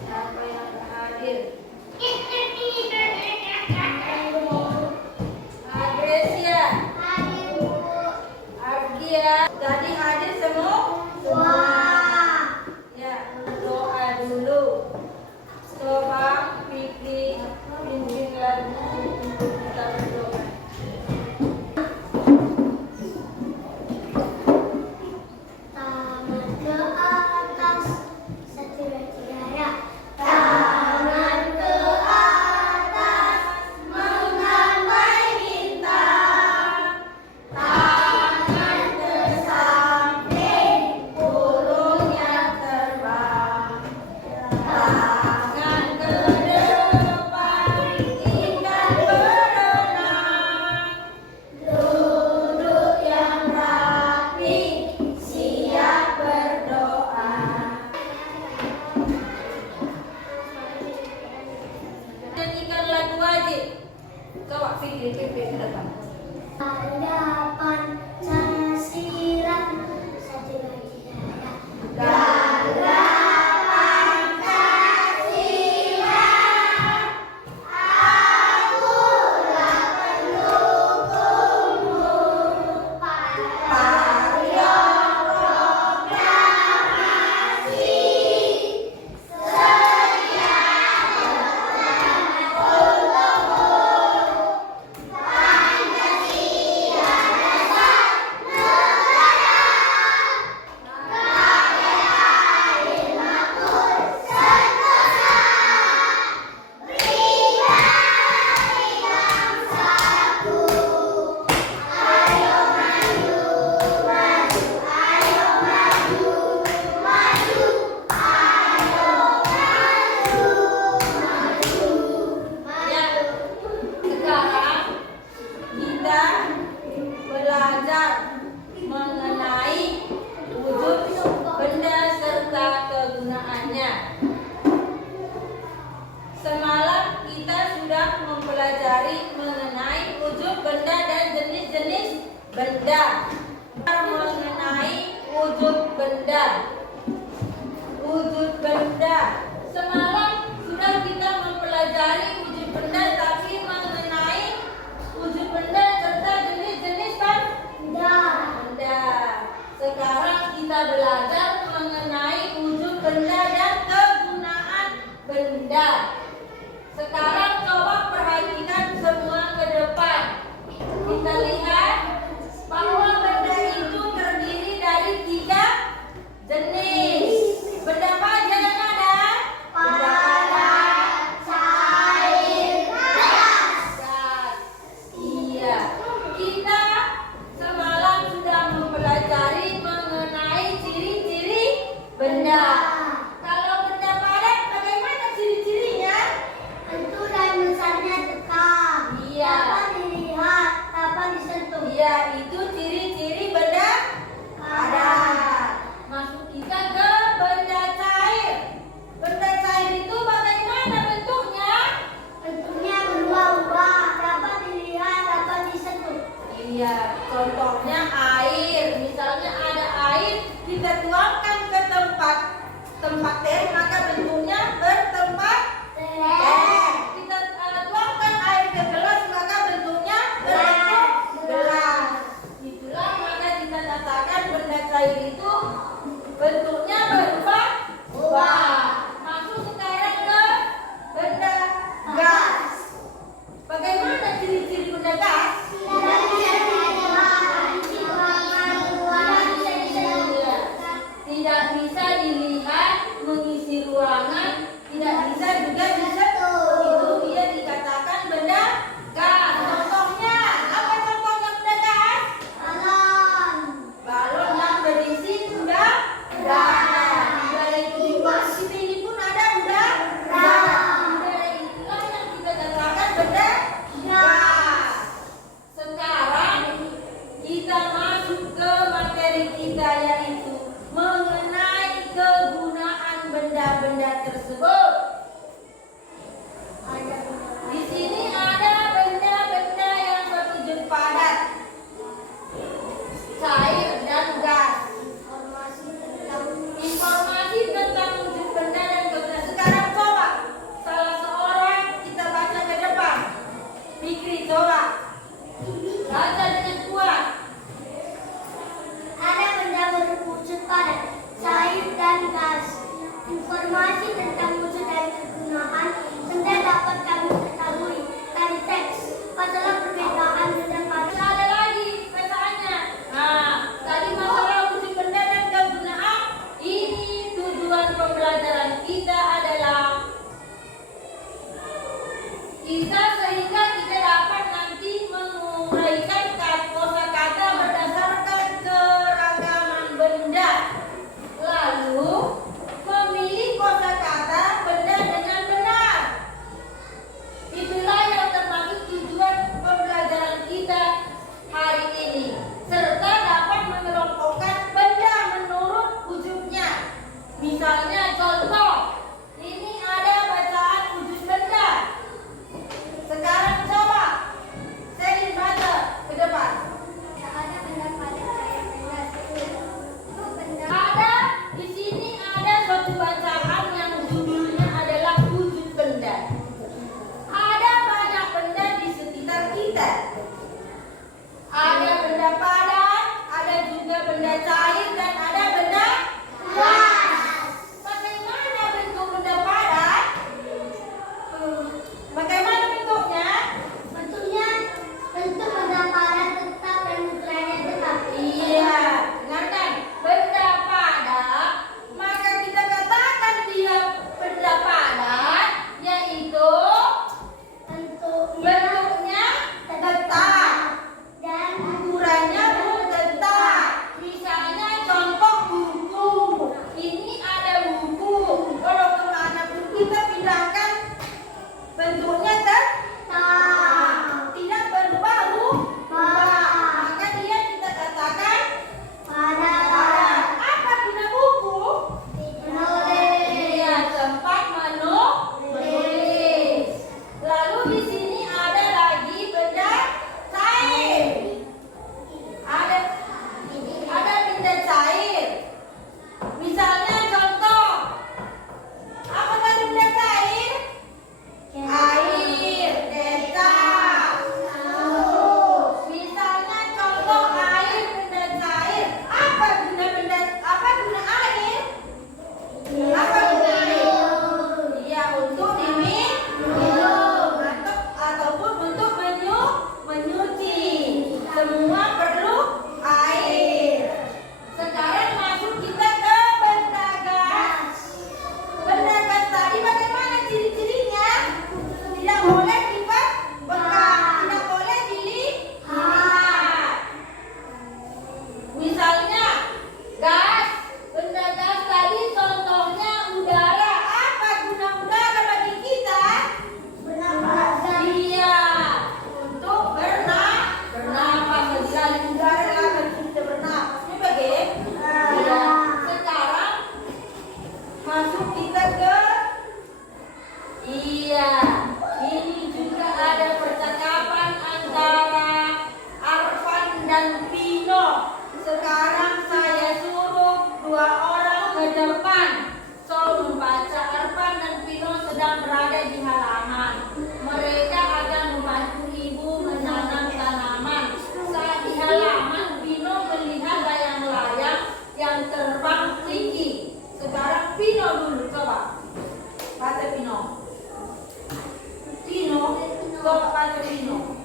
Siapa yang hadir? Agresia, Argia, tadi hadir semua? Semua. Ya, doa dulu. Coba Fikri pimpin lagu kita berdoa. Tangan ke atas, satu dua tiga ya. Tangan ke atas, menggambai bintang. Tangan ke samping, burung yang terbang. Tangan ke depan, ikan berenang. Duduk yang rapi, siap berdoa. Nyanyikan lagu wajib. Coba Fikri pimpin ke depan. Hadapan Pancasila, satu dua tiga ya. Gagapan Pancasila, akulah pendukungmu. Payung proklamasi, setia untukmu. Pancasila dasar negara, gaya air makmur sentosa. Berdikari bangsaku, ayo maju, maju, ayo maju, maju, ayo maju, maju, Ya, maju. sekarang kita belajar mengenai wujud benda serta kegunaannya. Semalam kita sudah mempelajari mengenai wujud benda dan jenis-jenis benda. Mengenai wujud benda. Wujud benda. Semalam sudah kita mempelajari wujud benda, tapi mengenai wujud benda serta jenis-jenis benda. Sekarang kita belajar mengenai wujud benda dan kegunaan benda. Sekarang coba perhatikan semua ke depan. Kita lihat bahwa benda itu terdiri dari 3 jenis. Benda apa aja yang ada? Benda Padat, cair, gas. gas. Iya. Kita semalam sudah mempelajari mengenai ciri-ciri benda. Kalau benda padat, bagaimana ciri-cirinya? Tentu dan besarnya tetap. Iya. Dapat dilihat, dapat disentuh. Iya, itu ciri-ciri benda padat. Masuk kita ke benda cair. Benda cair itu bagaimana bentuknya? Bentuknya berubah-ubah, dapat dilihat, dapat disentuh. Iya, contohnya air. Misalnya ada air, kita tuangkan ke tempat teh, maka bentuknya bertempat teh. Kita tuangkan air ke gelas, maka bentuknya berbentuk gelas. Itulah maka kita katakan benda cair itu bentuknya berubah-ubah. Masuk sekarang ke benda gas. Bagaimana ciri-ciri benda gas? Tidak bisa dilihat, mengisi ruangan, tidak bisa juga disentuh. Itu dia dikatakan benda gas. Contohnya, apa contohnya benda gas? Balon yang berisi udara. Udara itu di sini pun ada udara. Udara itulah yang kita katakan benda gas. Sekarang kita masuk ke materi kita, yaitu mengenai kegunaan benda-benda tersebut. Di sini ada benda-benda yang berwujud padat, cair dan gas. Informasi tentang wujud benda dan kegunaan. Sekarang sedang berada di halaman. Mereka akan membantu ibu menanam tanaman. Saat di halaman, Pino melihat layang-layang yang terbang tinggi. Sekarang Pino dulu, coba. Baca Pino. Pino, coba baca Pino.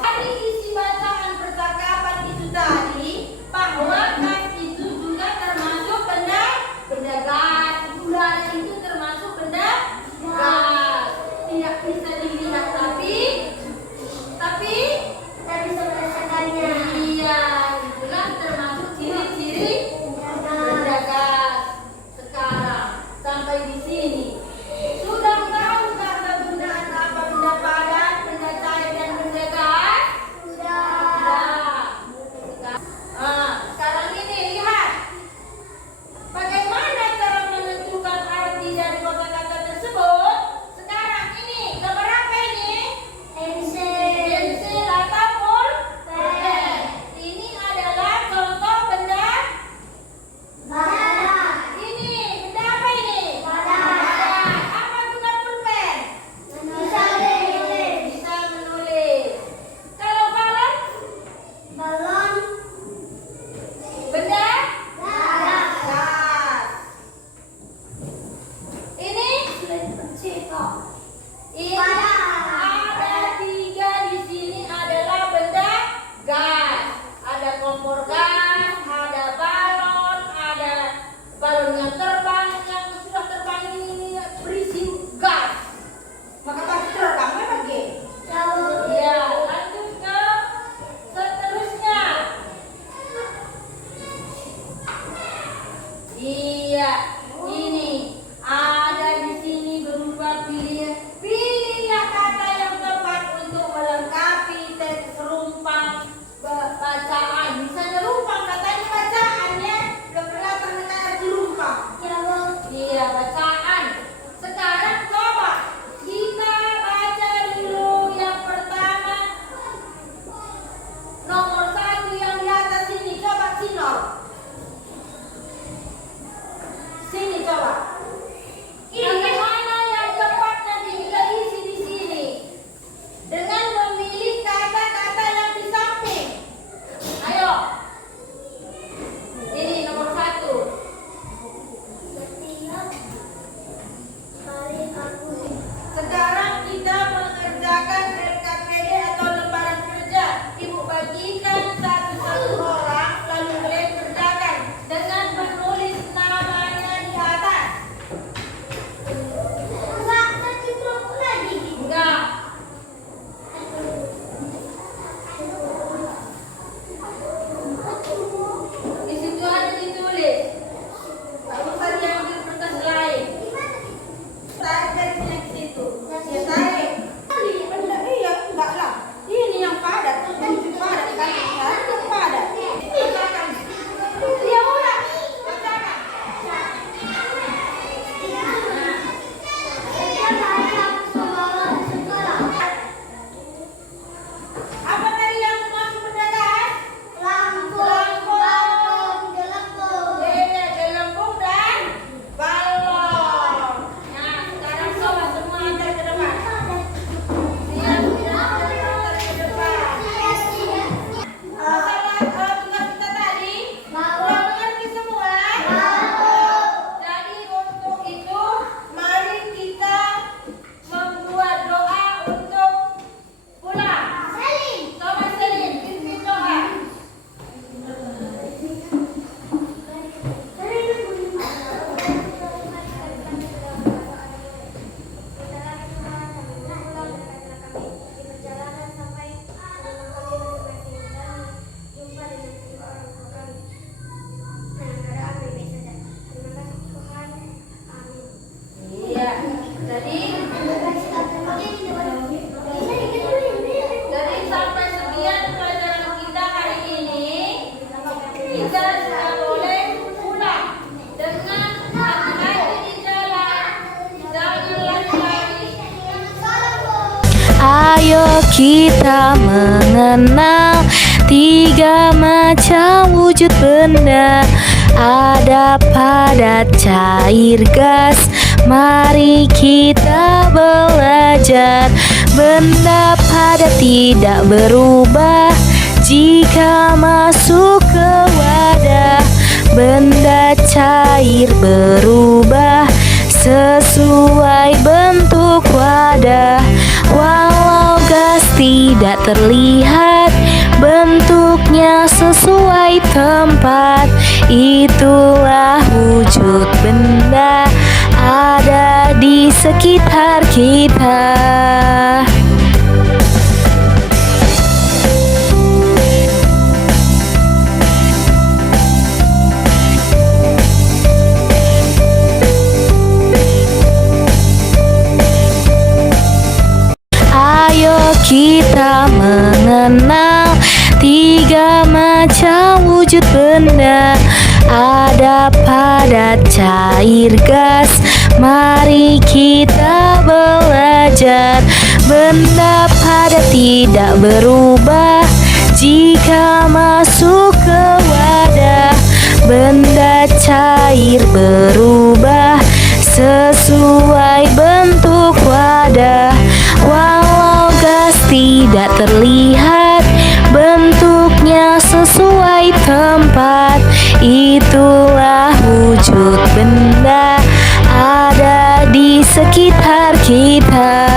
Tadi isi bacaan percakapan itu tadi bahwa gas itu juga termasuk benda gas. Udara itu termasuk benda gas. Tidak bisa dilihat tapi Kita bisa merasakannya. iya, itulah termasuk ciri-ciri benda gas. Sekarang sampai di sini sudah tahu nggak kegunaan apa benda padat, benda cair dan benda gas? Sekarang ini lihat bagaimana cara menentukan arti dari kata-kata tersebut. Sekarang ini gambar apa ini? Pensil atau pulpen. Ini adalah contoh benda. Ini benda apa ini? Padat. Apa guna pulpen? Bisa menulis. Kalau balon? Benda gas. Ini ada 3 di sini adalah benda gas. Ada kompor gas, ada balon yang terbang, yang sudah terbang ini berisi gas. Maka pasti terbang memang gitu. Ya, lanjut ke seterusnya. Iya, ini ada di sini berupa pilihan. Pilihlah kata yang tepat untuk melengkapi teks rumpang bacaan. Misalnya rumpang katanya bacaannya udah kelihatan kata rumpang. Iya, bacaan. Sekarang coba kita baca dulu yang pertama. Nomor 1 yang di atas sini. Coba Sinor. Sini coba. Bagaimana yang tepat nanti kita isi di sini dengan memilih kata-kata yang di samping. Ayo. Ini nomor 1. Sekarang kita mengerjakan RKPD atau lembaran kerja. Ibu bagikan satu-satu orang lalu kalian kerjakan dengan menulis namanya di atas. Enggak. Di situ ada ditulis. Kamu tadi ambil kertas lain. Tarik dari sini ke situ. Ya tarik. Iya, enggak lah. Ini yang padat. Kunci padat kan? Yang padat. Bacakan. Ya udah. Bacakan. Apa tadi yang masuk benda gas? Iya, gelembung dan balon. Nah, sekarang coba semua antar ke depan. Siap, antar ke depan. Masalah tugas kita tadi, udah mengerti semua? Jadi untuk itu, mari kita membuat doa untuk pulang. Coba Selin, pimpin doa. Iya, jadi sampai sekian pelajaran kita hari ini. Kita sudah boleh pulang dengan hati-hati di jalan. Jangan lari-lari. Ayo kita mengenal 3 macam wujud benda. ada padat cair gas. Mari kita belajar. Benda padat tidak berubah jika masuk ke wadah. Benda cair berubah sesuai bentuk wadah. Walau gas tidak terlihat, bentuknya sesuai tempat. Itulah wujud benda ada di sekitar kita. Ayo kita mengenal 3 macam wujud benda. Ada padat cair gas. Mari kita belajar. Benda padat tidak berubah jika masuk ke wadah. Benda cair berubah sesuai bentuk wadah. Walau gas tidak terlihat, bentuknya sesuai tempat. Itulah wujud benda ada di sekitar kita.